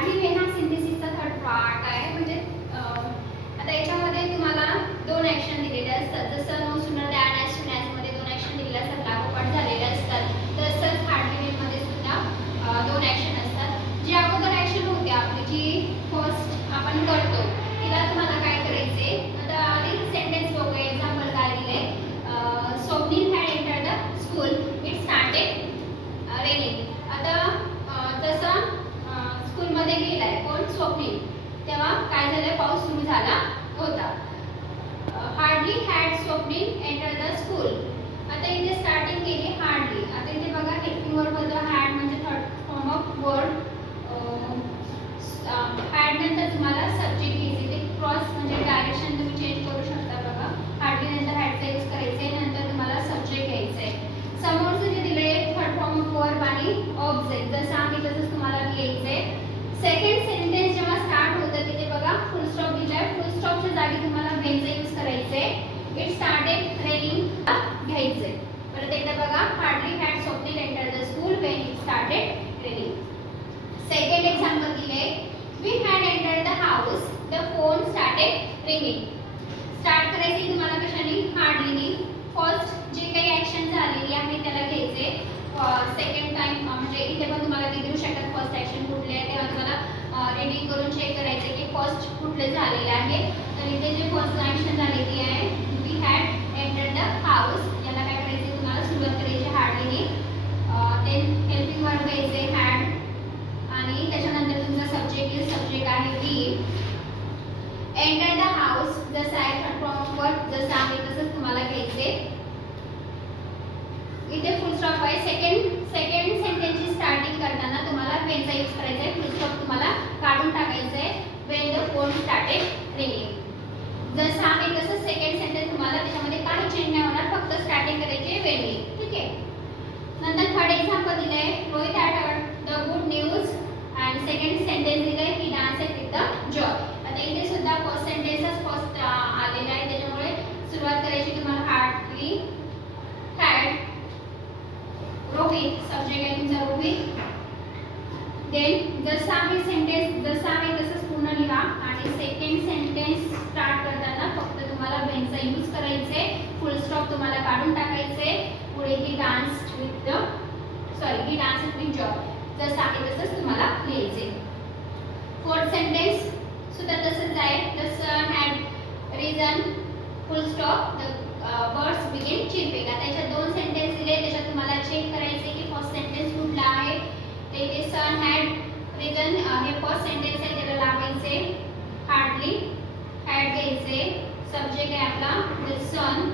Hardly Wien हा सिंथेसिसचा third part आहे. म्हणजे आता याच्यामध्ये तुम्हाला दोन ॲक्शन दिलेले असतात. जसं no sooner than as soon as मध्ये दोन ॲक्शन दिलेले असतात, लागोपाठ झालेले असतात. तसंच हार्डली वेनमध्ये सुद्धा दोन ॲक्शन असतात. जी अगोदर ॲक्शन होते आपली, जी फर्स्ट आपण करतो, तिला तुम्हाला काय करायचे. आता आधी सेंटेन्स बघूया. एक्झाम्पल काय दिले. Swapnil had entered the school, it started raining. आता जसं स्कूलमध्ये गेलाय कोण, स्वप्नील, तेव्हा काय झालं, पाऊस सुरू झाला होता. Hardly had Swapnil enter the school. आता इथे स्टार्टिंग केली हार्डली. आता इथे बघा हेल्पिंग वर्ब होतं हॅड, म्हणजे third form of word. Had नंतर तुम्हाला सब्जेक्ट घ्यायचे. ते क्रॉस म्हणजे डायरेक्शन तुम्ही चेंज करू शकता. बघा हार्डली नंतर हॅडचा यूज करायचा आहे, नंतर तुम्हाला सब्जेक्ट घ्यायचं आहे. समोरचं जे दिलंय थर्ड फॉर्म ऑफ वर्ब आणि ऑब्जेक्ट, जसं आहे तसंच तुम्हाला लिहायचंय. सेकंड सेंटेन्स जेव्हा स्टार्ट होतं तिथे बघा फुल स्टॉप दिलाय. फुल स्टॉपच्या जागी तुम्हाला व्हेनचा यूज करायचंय. इट स्टार्टेड रेनिंग घ्यायचंय. परत एकदा बघा hardly had Swapnil enter the school when it started raining. Second example दिले. We had entered the house, the phone started ringing. Start करायची तुम्हाला कशाने, हार्डलीनी. फर्स्ट जे काही ॲक्शन झालेली आहे त्याला घ्यायचे. सेकंड टाइम म्हणजे इथे पण तुम्हाला ते देऊ शकतात फर्स्ट ॲक्शन कुठले आहे, तेव्हा तुम्हाला रीडिंग करून चेक करायचं की फर्स्ट कुठले झालेले आहे. तर इथे जे फर्स्ट ॲक्शन झालेली आहे, we had entered the house, याला काय करायचे, तुम्हाला सुरुवात करायची हार्डलीनी. देन हेल्पिंग वर्ब घ्यायचे हॅड, आणि त्याच्यानंतर तुमचा सब्जेक्ट आहे वी. एंटर द हाऊस जसं आहे थर्ड फॉर्म ऑफ वर्ब, जसं आहे तसंच तुम्हाला घ्यायचे. इथे फुल स्टॉप आहे. सेकंड सेंटेन्सची स्टार्टिंग करताना तुम्हाला व्हेनचा यूज करायचा आहे. फुल स्टॉप तुम्हाला काढून टाकायचं आहे. When the phone started ringing. जसं आहे तसं सेकंड सेंटेन्स तुम्हाला त्याच्यामध्ये काही चेंज नाही होणार, फक्त स्टार्टिंग करायची आहे व्हेननी. ठीक आहे. नंतर थर्ड एक्झाम्पल दिलंय. Rohit had heard the good news and second sentence दिलंय ही डान्सेड विथ द जॉय. आता इथे सुद्धा फर्स्ट सेंटेन्सच फर्स्ट आलेला आहे, त्याच्यामुळे सुरुवात करायची तुम्हाला हार्डली हॅड. रोहित सब्जेक्ट आहे तुमचा रोहित. देन जसं आहे सेंटेन्स जसं आहे तसंच पूर्ण लिहा, आणि सेकंड सेंटेन्स स्टार्ट करताना फक्त तुम्हाला व्हेनचा यूज करायचे. फुल स्टॉप तुम्हाला काढून टाकायचे. पुढे ही डान्स विथ विथ जॉय, जसं आहे तसंच तुम्हाला लिहायचे. फोर्थ सेंटेन्स सुद्धा तसंच आहे. जसं had reason full stop the birds begin chirping. आता याच्यात दोन सेंटेन्स दिले, त्याच्यात तुम्हाला चेक करायचे की फर्स्ट सेंटेन्स कुठला आहे. ते इथे सन हॅड रिझन हे फर्स्ट सेंटेन्स आहे, त्याला लावायचे हार्डली. हॅड घ्यायचे. सब्जेक्ट आहे आपला द सन.